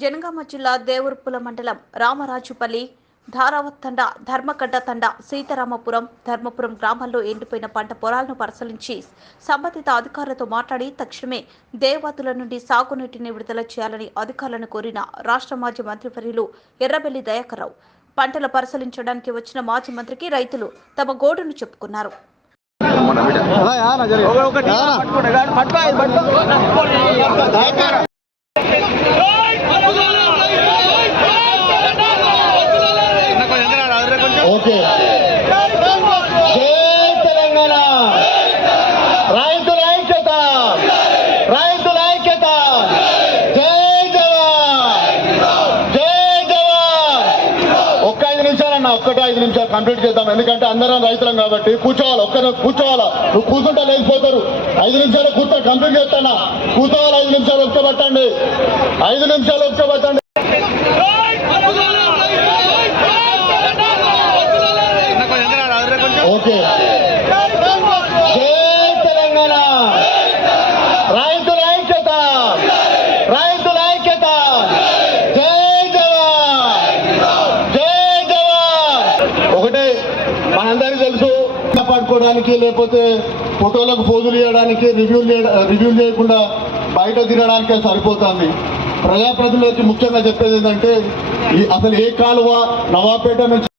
జనగామ జిల్లా దేవరపుల మండలం రామరాజుపల్లి, ధారావత్తండ, ధర్మగడ్డ తండ, సీతారామపురం, ధర్మపురం గ్రామాల్లో ఎండిపోయిన పంట పొలాలను పరిశీలించి సంబంధిత అధికారులతో మాట్లాడి తక్షణమే దేవాదుల నుండి సాగునీటిని విడుదల చేయాలని అధికారులను కోరిన రాష్ట్ర మాజీ మంత్రివర్యులు ఎర్రబెల్లి దయాకర్రావు. పంటలు పరిశీలించడానికి వచ్చిన మాజీ మంత్రికి రైతులు తమ గోడును చెప్పుకున్నారు. ఓకే, జై తెలంగాణ, రైతుల ఐక్యత, రైతుల ఐక్యత, జై జవాన్, జై జవాన్. ఒక్క 5 నిమిషాలన్నా, ఒక్కటే 5 నిమిషాలు కంప్లీట్ చేద్దాం. ఎందుకంటే అందరం రైతులం కాబట్టి కూర్చోవాలి. ఒక్కరు కూర్చోవాలా, నువ్వు కూర్చుంటా లేకపోతారు. 5 నిమిషాలు కూర్చో, కంప్లీట్ చేస్తానా? కూర్చోవాలి. 5 నిమిషాలు ఒక్కబట్టండి, 5 నిమిషాలు ఒక్కబట్టండి. ఓకే, జై తెలంగాణ, రైతుల ఐక్యత, రైతుల ఐక్యత, జై జవాన్, జై జవాన్. ఒకటే మనందరికీ తెలుసు, కాపాడుకోవడానికి లేకపోతే ఫోటోలకు పోజులు చేయడానికి రివ్యూలు చేయకుండా బయట తిరగడానికే సరిపోతుంది. ప్రజాప్రతినిధులకి ముఖ్యంగా చెప్పేది ఏంటంటే, అసలు ఏ కాలువ నవాపేట నుంచి